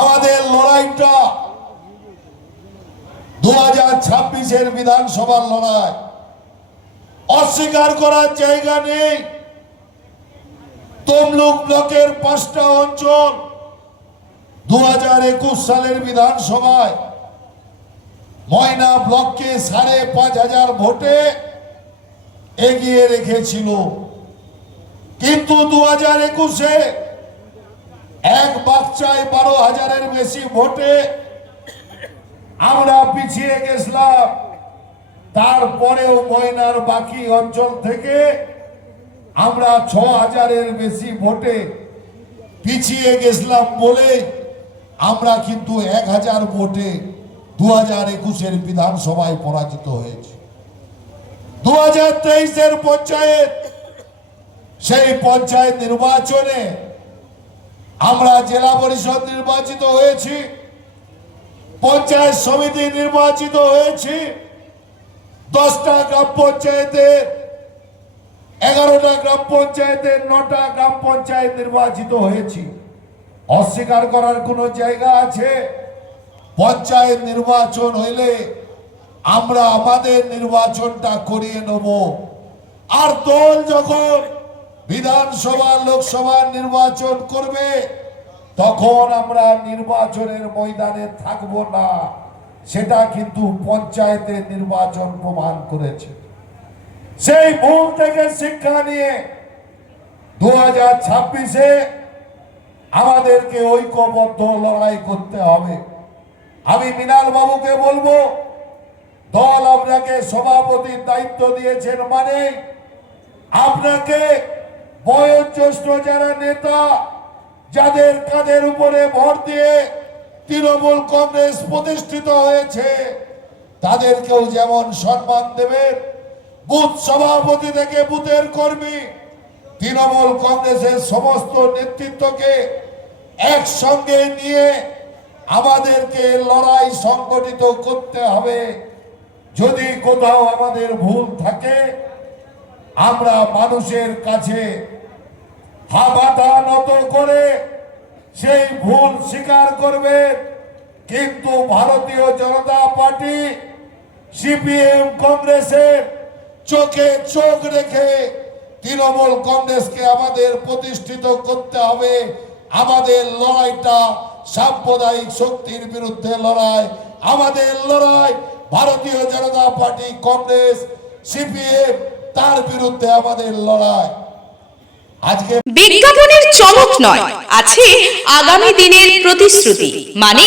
আমাদের লড়াইটা দু হাজার ছাব্বিশের বিধানসভার লড়াই। অস্বীকার করার জায়গা নেই। তমলুক ব্লকের পাঁচটা অঞ্চল দু হাজার একুশ সালের বিধানসভায় ময়না ব্লককে সাড়ে পাঁচ হাজার ভোটে এগিয়ে রেখেছিল। কিন্তু দু হাজার একুশে এক বাচ্চায় বারো হাজারের বেশি ভোটে আমরা পিছিয়ে গেছিলাম। তারপরেও ময়নার বাকি অঞ্চল থেকে আমরা ছ হাজারের বেশি ভোটে পিছিয়ে গেছিলাম বলে আমরা কিন্তু এক হাজার ভোটে দু হাজার একুশের বিধানসভায় পরাজিত হয়েছে। দু হাজার তেইশের পঞ্চায়েত, সেই পঞ্চায়েত নির্বাচনে আমরা জেলা পরিষদ নির্বাচিত হয়েছি, পঞ্চায়েত সমিতি নির্বাচিত হয়েছি, দশটা গ্রাম পঞ্চায়েতের এগারোটা গ্রাম পঞ্চায়েতের নটা গ্রাম পঞ্চায়েত নির্বাচিত হয়েছি। অস্বীকার করার কোনো জায়গা আছে? পঞ্চায়েত নির্বাচন হইলে আমরা আমাদের নির্বাচনটা করিয়ে নেব। আর দল যখন বিধানসভা, লোকসভা নির্বাচন করবে, তখন আমরা নির্বাচনের ময়দানে থাকব না। সেটা কিন্তু পঞ্চায়েতের নির্বাচন প্রমাণ করেছে। সেই ভুল থেকে শিক্ষা নিয়ে দু হাজার ছাব্বিশে আমাদেরকে ঐক্যবদ্ধ লড়াই করতে হবে। আমি মিনাল বাবুকে বলব, দল আপনাকে সভাপতির দায়িত্ব দিয়েছেন মানে আপনাকে বয়োজ্যেষ্ঠ যারা নেতা, যাদের কাঁধের উপরে ভর দিয়ে তৃণমূল কংগ্রেস প্রতিষ্ঠিত হয়েছে, তাদেরকেও যেমন সম্মান দেবেন, বুথ সভাপতি থেকে বুথের কর্মী, তৃণমূল কংগ্রেসের সমস্ত নেতৃত্বকে একসঙ্গে নিয়ে আমাদেরকে লড়াই সংগঠিত করতে হবে। যদি কোথাও আমাদের ভুল থাকে আমরা মানুষের কাছে হাবাটা নত করে সেই ভুল স্বীকার করবে। কিন্তু ভারতীয় জনতা পার্টি সিপিএম কংগ্রেসের চোখে চোখ রেখে তৃণমূল কংগ্রেসকে আমাদের প্রতিষ্ঠিত করতে হবে। আমাদের লড়াইটা সাম্প্রদায়িক শক্তির বিরুদ্ধে লড়াই। আমাদের লড়াই ভারতীয় জনতা পার্টি কংগ্রেস, সিপিএম তার বিরুদ্ধে আমাদের লড়াই। আজকে বিজ্ঞাপনের চমক নয় আছে আগামী দিনের প্রতিশ্রুতি। মানে